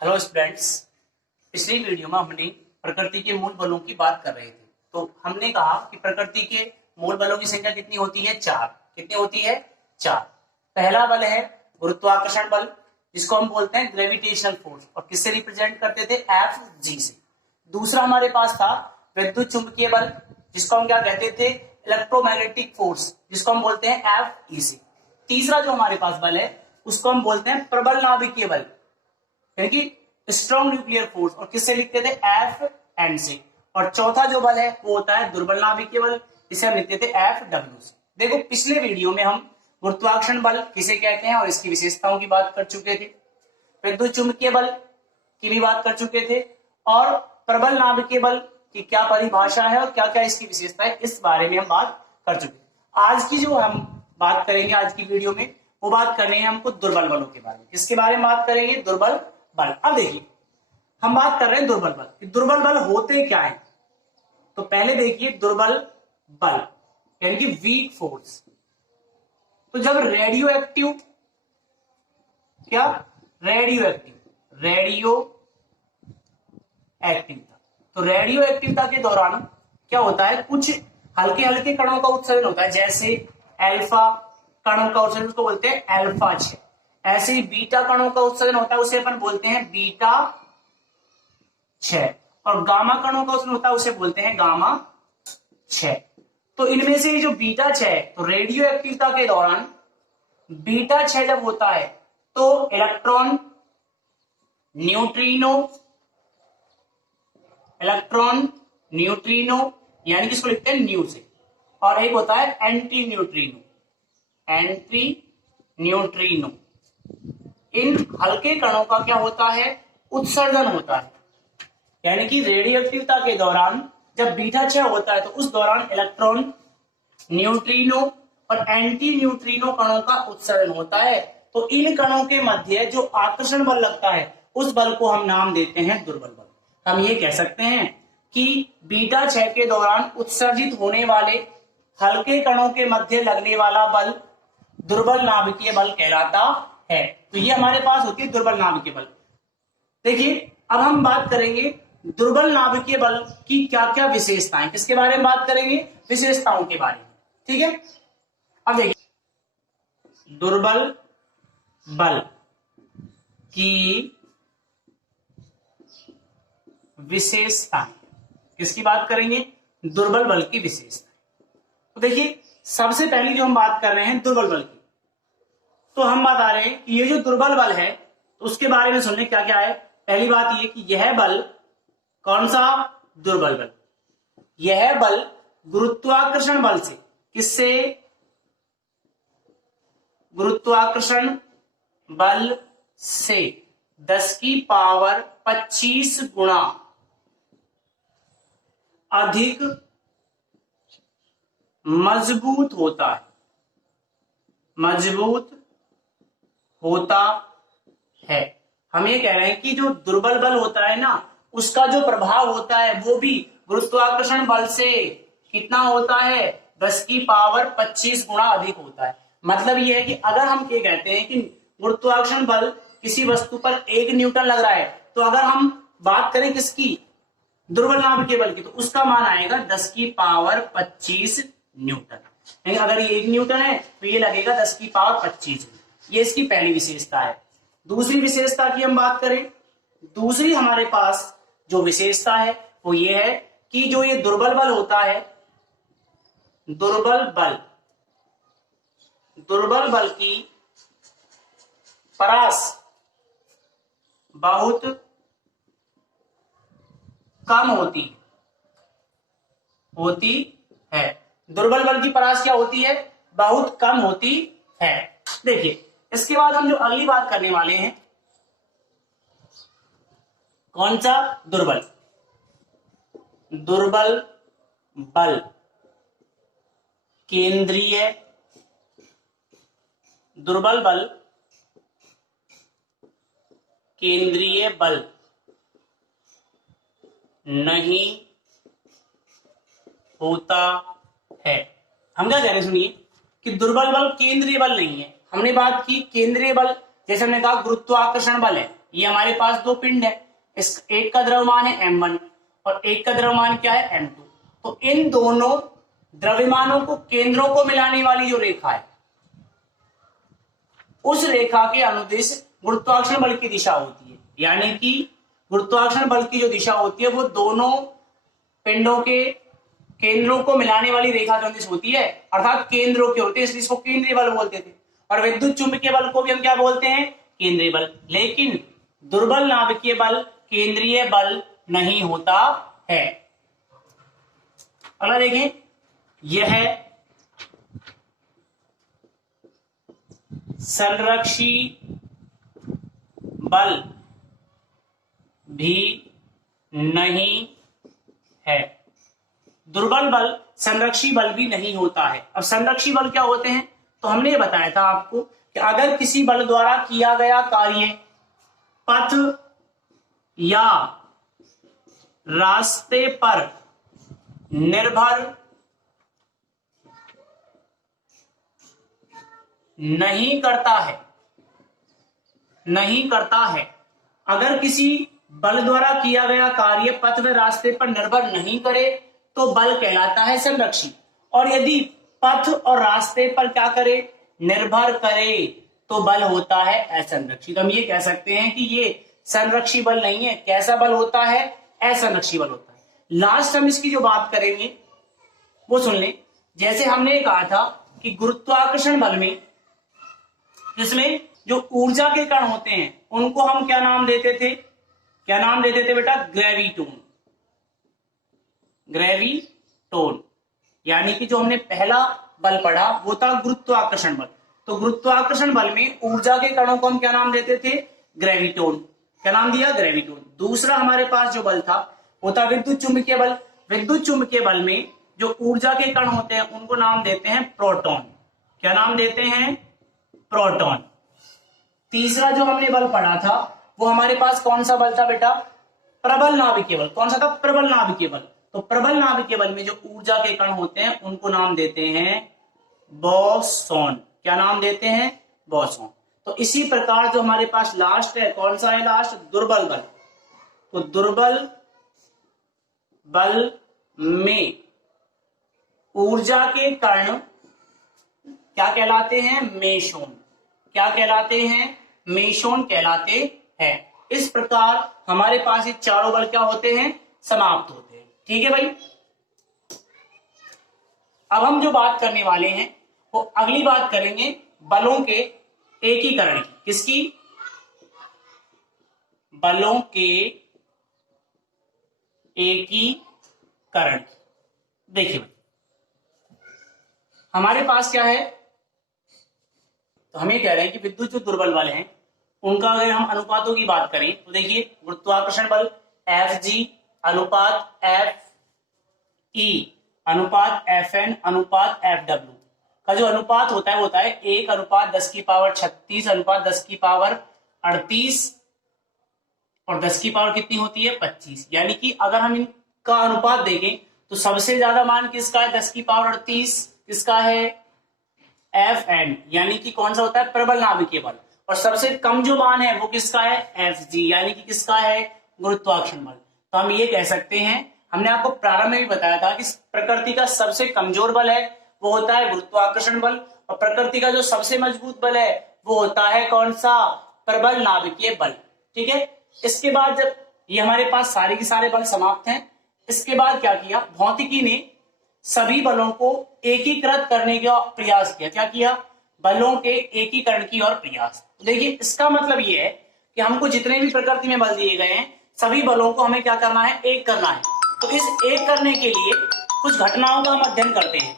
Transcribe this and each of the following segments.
Hello students. पिछली video में हमने प्रकृति के मूल बलों की बात कर रहे थे। तो हमने कहा कि प्रकृति के मूल बलों की संख्या कितनी होती है? चार। कितनी होती है? चार। पहला बल है गुरुत्वाकर्षण बल, जिसको हम बोलते हैं ग्रेविटेशनल फोर्स, और किससे रिप्रेजेंट करते थे? एफ जी से। दूसरा हमारे पास था विद्युत चुंबकीय बल, जिसको हम क्या कहते थे? इलेक्ट्रोमैग्नेटिक फोर्स, जिसको हम बोलते हैं एफ ई से। तीसरा जो हमारे पास बल है उसको हम बोलते हैं प्रबल नाभिकीय बल, यानी कि स्ट्रॉन्ग न्यूक्लियर फोर्स, और किससे लिखते थे? एफ एन से। और चौथा जो बल है वो होता है दुर्बल नाभिकीय बल, जिसे हम लिखते थे एफ डब्ल्यू से। देखो, पिछले वीडियो में हम गुरुत्वाकर्षण बल किसे कहते हैं और इसकी विशेषताओं की बात कर चुके थे, विद्युत चुंबकीय बल की भी बात कर चुके थे, और प्रबल नाभिकीय बल की क्या परिभाषा है और क्या क्या इसकी विशेषता है, इस बारे में हम बात कर चुके। आज की जो हम बात करेंगे आज की वीडियो में, वो बात करनी है हमको दुर्बल बलों के बारे में। किसके बारे में बात करेंगे? दुर्बल बल। अब देखिए, हम बात कर रहे हैं दुर्बल बल। दुर्बल बल होते क्या है? तो पहले देखिए, दुर्बल बल यानी कि वीक फोर्स। तो जब रेडियो एक्टिव एक्टिवता, तो रेडियो एक्टिवता के दौरान क्या होता है? कुछ हल्के हल्के कणों का उत्सर्जन होता है, जैसे अल्फा कणों का उत्सर्जन उसको बोलते हैं अल्फा 6। ऐसे ही बीटा कणों का उत्सर्जन होता है, उसे अपन बोलते हैं बीटा 6। और गामा कणों का उत्सर्जन होता है, उसे बोलते हैं गामा 6। तो इनमें से जो बीटा 6, तो रेडियो एक्टिवता के दौरान बीटा 6 जब होता है तो इलेक्ट्रॉन न्यूट्रिनो यानी कि इसको लिखते हैं न्यू से, और एक होता है एंटी न्यूट्रिनो। इन हल्के कणों का क्या होता है? उत्सर्जन होता है। यानी कि रेडियो एक्टिवता के दौरान जब बीटा 6 होता है तो उस दौरान इलेक्ट्रॉन, न्यूट्रिनो और एंटी न्यूट्रिनो कणों का उत्सर्जन होता है। तो इन कणों के मध्य जो आकर्षण बल लगता है, उस बल को हम नाम देते हैं दुर्बल बल। हम ये कह सकते हैं कि बीटा 6 के दौरान उत्सर्जित होने वाले हल्के कणों के मध्य लगने वाला बल दुर्बल नाभिकीय बल कहलाता है। तो ये हमारे पास होती है दुर्बल नाभिकीय बल। देखिए, अब हम बात करेंगे दुर्बल नाभिकीय बल की क्या क्या विशेषताएं। किसके बारे में बात करेंगे? विशेषताओं के बारे में। ठीक है, अब देखिए, दुर्बल बल की विशेषताएं। किसकी बात करेंगे? दुर्बल बल की विशेषताएं। तो देखिए, सबसे पहली जो हम बात कर रहे हैं दुर्बल बल की, तो हम बता रहे हैं कि ये जो दुर्बल बल है, तो उसके बारे में सुनने क्या क्या है। पहली बात ये कि यह बल कौन सा? दुर्बल बल। यह बल गुरुत्वाकर्षण बल से, किससे? गुरुत्वाकर्षण बल से 10 की पावर 25 गुना अधिक मजबूत होता है। हम ये कह रहे हैं कि जो दुर्बल बल होता है ना, उसका जो प्रभाव होता है वो भी गुरुत्वाकर्षण बल से कितना होता है? 10 की पावर 25 गुना अधिक होता है। मतलब ये है कि अगर हम ये कहते हैं कि गुरुत्वाकर्षण बल किसी वस्तु पर 1 न्यूटन लग रहा है, तो अगर हम बात करें किसकी? दुर्बल नाभिकीय बल की, तो उसका मान आएगा 10 की पावर 25 न्यूटन। यानी अगर ये 1 न्यूटन है तो ये लगेगा 10 की पावर 25। ये इसकी पहली विशेषता है। दूसरी विशेषता की हम बात करें, दूसरी हमारे पास जो विशेषता है वो ये है कि जो ये दुर्बल बल होता है, दुर्बल बल की परास बहुत कम होती है। दुर्बल बल की परास क्या होती है? बहुत कम होती है। देखिए, इसके बाद हम जो अगली बात करने वाले हैं, कौन सा? दुर्बल बल केंद्रीय, दुर्बल बल केंद्रीय बल नहीं होता है। हम क्या कह रहे हैं? सुनिए कि दुर्बल बल केंद्रीय बल नहीं है। हमने बात की केंद्रीय बल, जैसे हमने कहा गुरुत्वाकर्षण बल है, ये हमारे पास दो पिंड है, इस एक का द्रव्यमान है m1 और एक का द्रव्यमान क्या है m2। तो इन दोनों द्रव्यमानों को केंद्रों को मिलाने वाली जो रेखा है, उस रेखा के अनुदिश गुरुत्वाकर्षण बल की दिशा होती है। यानी कि गुरुत्वाकर्षण बल की जो दिशा होती है वो दोनों पिंडों के केंद्रों को मिलाने वाली रेखा के अनुदिश होती है, अर्थात केंद्रों के होते हैं, इसलिए इसको केंद्रीय बल बोलते थे। और विद्युत चुंबकीय बल को भी हम क्या बोलते हैं, केंद्रीय बल। लेकिन दुर्बल नाभिकीय बल केंद्रीय बल नहीं होता है। अगला देखें, यह संरक्षी बल भी नहीं है। दुर्बल बल संरक्षी बल भी नहीं होता है। अब संरक्षी बल क्या होते हैं, तो हमने ये बताया था आपको कि अगर किसी बल द्वारा किया गया कार्य पथ या रास्ते पर निर्भर नहीं करता है, अगर किसी बल द्वारा किया गया कार्य पथ व रास्ते पर निर्भर नहीं करे तो बल कहलाता है संरक्षी। और यदि पथ और रास्ते पर क्या करे, निर्भर करे, तो बल होता है असंरक्षी। तो हम ये कह सकते हैं कि ये संरक्षी बल नहीं है। कैसा बल होता है, असंरक्षी बल होता है। लास्ट हम इसकी जो बात करेंगे वो सुन लें। जैसे हमने कहा था कि गुरुत्वाकर्षण बल में जिसमें जो ऊर्जा के कण होते हैं उनको हम क्या नाम देते थे, क्या नाम देते थे बेटा, ग्रेविटोन। ग्रेविटोन यानी कि जो हमने पहला बल पढ़ा वो था गुरुत्वाकर्षण बल। तो गुरुत्वाकर्षण बल में ऊर्जा के कणों को हम क्या नाम देते थे, ग्रेविटोन। क्या नाम दिया, ग्रेविटोन। दूसरा हमारे पास जो बल था वो था विद्युत चुंबकीय बल। विद्युत चुंबकीय बल में जो ऊर्जा के कण होते हैं उनको नाम देते हैं प्रोटॉन। क्या नाम देते हैं, प्रोटॉन। तीसरा जो हमने बल पढ़ा था वो हमारे पास कौन सा बल था बेटा, प्रबल नाभिकीय बल। कौन सा था, प्रबल नाभिकीय बल। तो प्रबल नाभिकीय बल में जो ऊर्जा के कण होते हैं उनको नाम देते हैं बोसॉन। क्या नाम देते हैं, बोसॉन। तो इसी प्रकार जो हमारे पास लास्ट है, कौन सा है लास्ट, दुर्बल बल। तो दुर्बल बल में ऊर्जा के कण क्या कहलाते हैं, मेसोन। क्या कहलाते हैं, मेसोन कहलाते हैं। इस प्रकार हमारे पास ये चारों बल क्या होते हैं, समाप्त होते हैं। ठीक है भाई। अब हम जो बात करने वाले हैं वो अगली बात करेंगे बलों के एकीकरण की। किसकी, बलों के एकीकरण की। देखिए भाई, हमारे पास क्या है, तो हम ये कह रहे हैं कि विद्युत जो दुर्बल बल हैं उनका अगर हम अनुपातों की बात करें तो देखिए गुरुत्वाकर्षण बल Fg अनुपात Fe अनुपात Fn अनुपात Fw का जो अनुपात होता है वो होता है 1:10⁻36 अनुपात 10⁻38 और 10 की पावर कितनी होती है, 25। यानी कि अगर हम इनका अनुपात देखें तो सबसे ज्यादा मान किसका है, 10⁻38 किसका है, Fn यानी कि कौन सा होता है, प्रबल नाभिकीय बल। और सबसे कम जो मान है वो किसका है, Fg यानी कि किसका है, गुरुत्वाकर्षण बल। तो हम ये कह सकते हैं, हमने आपको प्रारंभ में भी बताया था कि प्रकृति का सबसे कमजोर बल है वो होता है गुरुत्वाकर्षण बल, और प्रकृति का जो सबसे मजबूत बल है वो होता है कौन सा, प्रबल नाभिकीय बल। ठीक है। इसके बाद जब ये हमारे पास सारे के सारे बल समाप्त हैं, इसके बाद क्या किया, भौतिकी ने सभी बलों को एकीकृत करने का प्रयास किया। क्या किया, बलों के एकीकरण की और प्रयास। देखिए इसका मतलब ये है कि हमको जितने भी प्रकृति में बल दिए गए हैं सभी बलों को हमें क्या करना है, एक करना है। तो इस एक करने के लिए कुछ घटनाओं का हम अध्ययन करते हैं।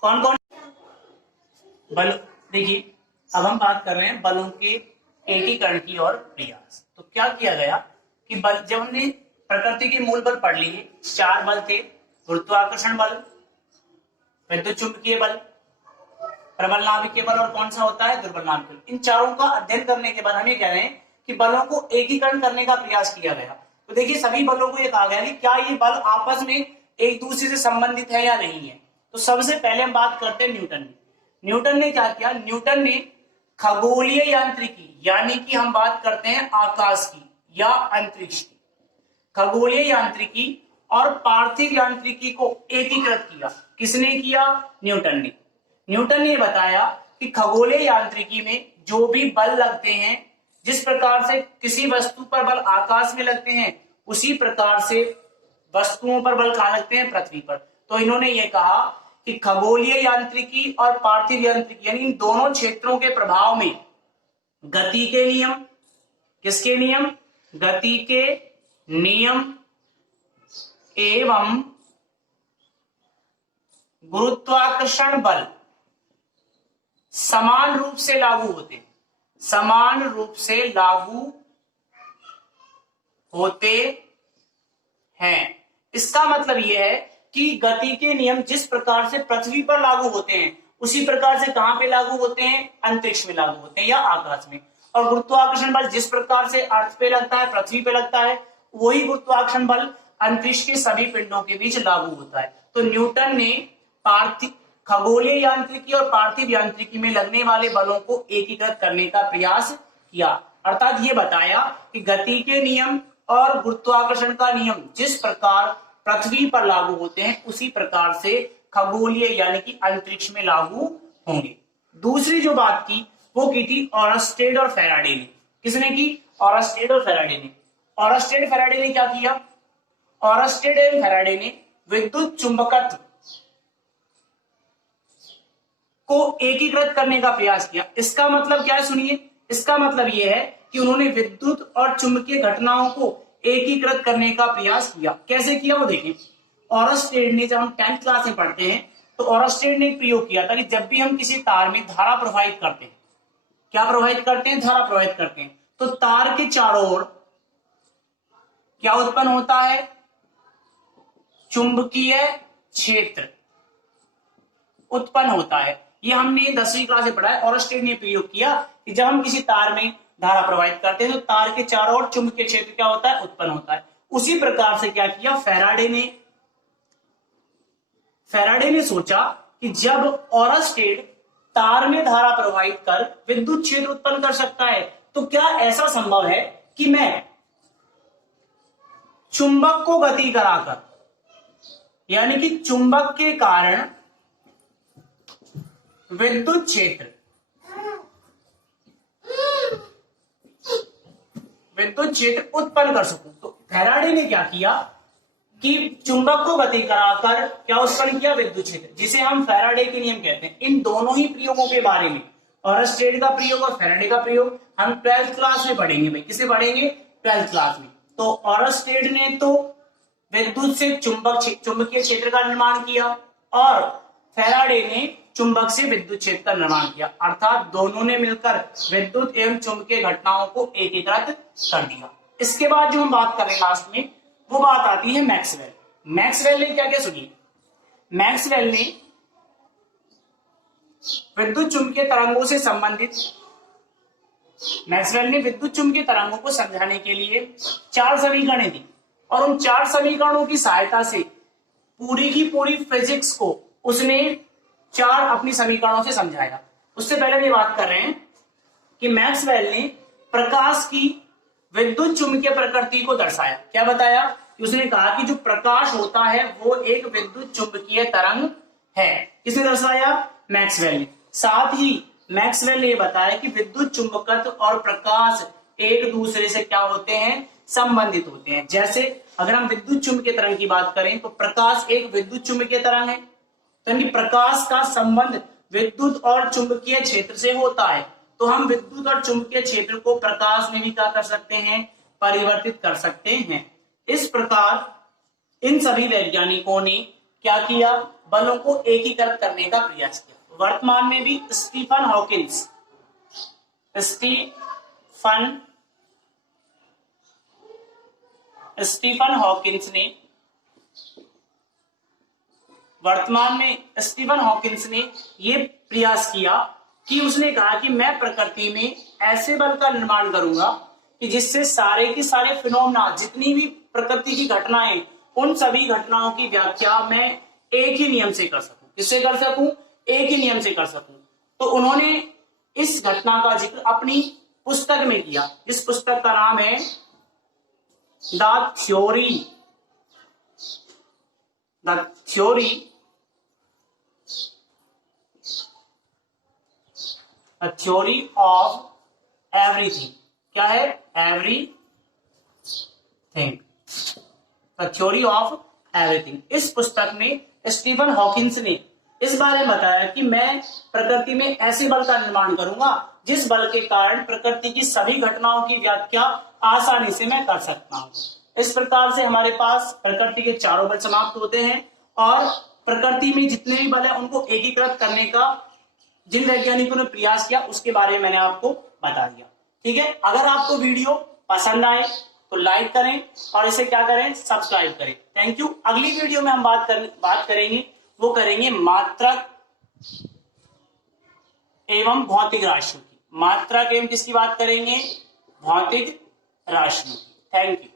कौन कौन बल, देखिए अब हम बात कर रहे हैं बलों के एकीकरण की और प्रयास। तो क्या किया गया कि बल, जब हमने प्रकृति के मूल बल पढ़ लिए, 4 बल थे, गुरुत्वाकर्षण बल, विद्युत चुंबकीय बल, प्रबल नाभिकीय बल और कौन सा होता है, दुर्बल नाभिकीय बल। इन चारों का अध्ययन करने के बाद हम ये कह रहे हैं कि बलों को एकीकरण करने का प्रयास किया गया। तो देखिए सभी बलों को ये कहा गया कि क्या ये बल आपस में एक दूसरे से संबंधित है या नहीं है। तो सबसे पहले हम बात करते हैं न्यूटन ने। न्यूटन ने क्या किया, न्यूटन ने खगोलीय यांत्रिकी यानी कि हम बात करते हैं आकाश की या अंतरिक्ष की, खगोलीय यांत्रिकी और पार्थिव यांत्रिकी को एकीकृत किया। किसने किया? न्यूटन ने। न्यूटन ने बताया कि खगोलीय यांत्रिकी में जो भी बल लगते हैं, जिस प्रकार से किसी वस्तु पर बल आकाश में लगते हैं, उसी प्रकार से वस्तुओं पर बल कहां लगते हैं? पृथ्वी पर। तो इन्होंने ये कहा कि खगोलीय यांत्रिकी और पार्थिव यांत्रिकी यानी इन दोनों क्षेत्रों के प्रभाव में गति के नियम, किसके नियम? गति के नियम एवं गुरुत्वाकर्षण बल समान रूप से लागू होते हैं, समान रूप से लागू होते हैं। इसका मतलब यह है कि गति के नियम जिस प्रकार से पृथ्वी पर लागू होते हैं, उसी प्रकार से कहां पे लागू होते हैं? अंतरिक्ष में लागू होते हैं या आकाश में। और गुरुत्वाकर्षण बल जिस प्रकार से अर्थ पे लगता है, पृथ्वी पे लगता है, वही गुरुत्वाकर्षण बल अंतरिक्ष के सभी पिंडों के बीच लागू होता है। तो न्यूटन ने खगोलीय यांत्रिकी और पार्थिव यांत्रिकी में लगने वाले बलों को एकीकृत करने का प्रयास किया, अर्थात ये बताया कि गति के नियम और गुरुत्वाकर्षण का नियम जिस प्रकार पृथ्वी पर लागू होते हैं, उसी प्रकार से खगोलीय यानी कि अंतरिक्ष में लागू होंगे। दूसरी जो बात की वो की थी ऑरस्टेड और फैराडे ने। किसने की? ऑरस्टेड और फैराडे ने। ऑरस्टेड फैराडे ने क्या किया? ऑरस्टेड एवं फैराडे ने विद्युत चुंबकत्व को एकीकृत करने का प्रयास किया। इसका मतलब क्या है? सुनिए, इसका मतलब यह है कि उन्होंने विद्युत और चुंबकीय घटनाओं को एकीकृत करने का प्रयास किया। कैसे किया वो देखें। ऑरस्टेड ने, जब हम 10th क्लास में पढ़ते हैं तो ऑरस्टेड ने एक प्रयोग किया था कि जब भी हम किसी तार में धारा प्रवाहित करते हैं, क्या प्रवाहित करते हैं? धारा प्रवाहित करते हैं, तो तार के चारों ओर क्या उत्पन्न होता है? चुंबकीय क्षेत्र उत्पन्न होता है। ये हमने 10वीं क्लास में पढ़ा है। ऑरस्टेड ने प्रयोग किया कि जब हम किसी तार में धारा प्रवाहित करते हैं तो तार के चारों ओर चुंबकीय क्षेत्र क्या होता है? उत्पन्न होता है। उसी प्रकार से क्या किया फैराडे ने सोचा कि जब ऑरस्टेड तार में धारा प्रवाहित कर विद्युत क्षेत्र उत्पन्न कर सकता है, तो क्या ऐसा संभव है कि मैं चुंबक को गति कराकर, यानी कि चुंबक के कारण विद्युत क्षेत्र उत्पन्न कर सकूं। तो फैराडे ने क्या किया कि चुंबक को गति कराकर क्या उत्पन्न किया? विद्युत क्षेत्र, जिसे हम फैराडे के नियम कहते हैं। इन दोनों ही प्रयोगों के बारे में, ऑरस्टेड का प्रयोग और फैराडे का प्रयोग, हम 12th क्लास में पढ़ेंगे। भाई किसे पढ़ेंगे? 12th क्लास में। तो ऑरस्टेड ने तो विद्युत से चुंबकीय क्षेत्र का निर्माण किया और फैराडे ने चुंबक से विद्युत क्षेत्र का निर्माण किया, अर्थात दोनों ने मिलकर विद्युत एवं चुंबकीय घटनाओं को एकीकृत कर दिया। इसके बाद जो हम बात करें लास्ट में, वो बात आती है मैक्सवेल। मैक्सवेल ने क्या क्या सुनिए। मैक्सवेल ने विद्युत चुंबकीय तरंगों से संबंधित, मैक्सवेल ने विद्युत चुंबकीय तरंगों को समझाने के लिए 4 समीकरणें दी और उन 4 समीकरणों की सहायता से पूरी की पूरी फिजिक्स को उसने 4 अपनी समीकरणों से समझाया। उससे पहले हम ये बात कर रहे हैं कि मैक्सवेल ने प्रकाश की विद्युत चुंबकीय प्रकृति को दर्शाया। क्या बताया? उसने कहा कि जो प्रकाश होता है वो एक विद्युत चुंबकीय तरंग है। किसने दर्शाया? मैक्सवेल ने। साथ ही मैक्सवेल ने बताया कि विद्युत चुंबकत्व और प्रकाश एक दूसरे से क्या होते हैं? संबंधित होते हैं। जैसे अगर हम विद्युत चुंबकीय तरंग की बात करें तो प्रकाश एक विद्युत चुंबकीय तरंग है, तो प्रकाश का संबंध विद्युत और चुंबकीय क्षेत्र से होता है। तो हम विद्युत और चुंबकीय क्षेत्र को प्रकाश में भी क्या कर सकते हैं? परिवर्तित कर सकते हैं। इस प्रकार इन सभी वैज्ञानिकों ने क्या किया? बलों को एकीकृत करने का प्रयास किया। वर्तमान में भी स्टीफन हॉकिंस ने ये प्रयास किया कि उसने कहा कि मैं प्रकृति में ऐसे बल का निर्माण करूंगा कि जिससे सारे के सारे फिनोमेना, जितनी भी प्रकृति की घटनाएं, उन सभी घटनाओं की व्याख्या मैं एक ही नियम से कर सकूं। किससे कर सकूं? एक ही नियम से कर सकूं। तो उन्होंने इस घटना का जिक्र अपनी पुस्तक में किया, जिस पुस्तक का नाम है द थ्योरी ऑफ एवरीथिंग। क्या है? Everything, the theory of everything. इस पुस्तक में स्टीफन हॉकिंस ने इस बारे में बताया कि मैं प्रकृति में ऐसे बल का निर्माण करूंगा जिस बल के कारण प्रकृति की सभी घटनाओं की व्याख्या आसानी से मैं कर सकता हूं। इस प्रकार से हमारे पास प्रकृति के चारों बल समाप्त होते हैं और प्रकृति में जितने भी बल है उनको एकीकृत करने का जिन वैज्ञानिकों ने प्रयास किया उसके बारे में मैंने आपको बता दिया। ठीक है, अगर आपको वीडियो पसंद आए तो लाइक करें और इसे क्या करें? सब्सक्राइब करें। Thank you. अगली वीडियो में हम बात करेंगे, वो करेंगे मात्रक एवं भौतिक राशियों की। मात्रक एवं किसकी बात करेंगे? भौतिक राशियों की। Thank you.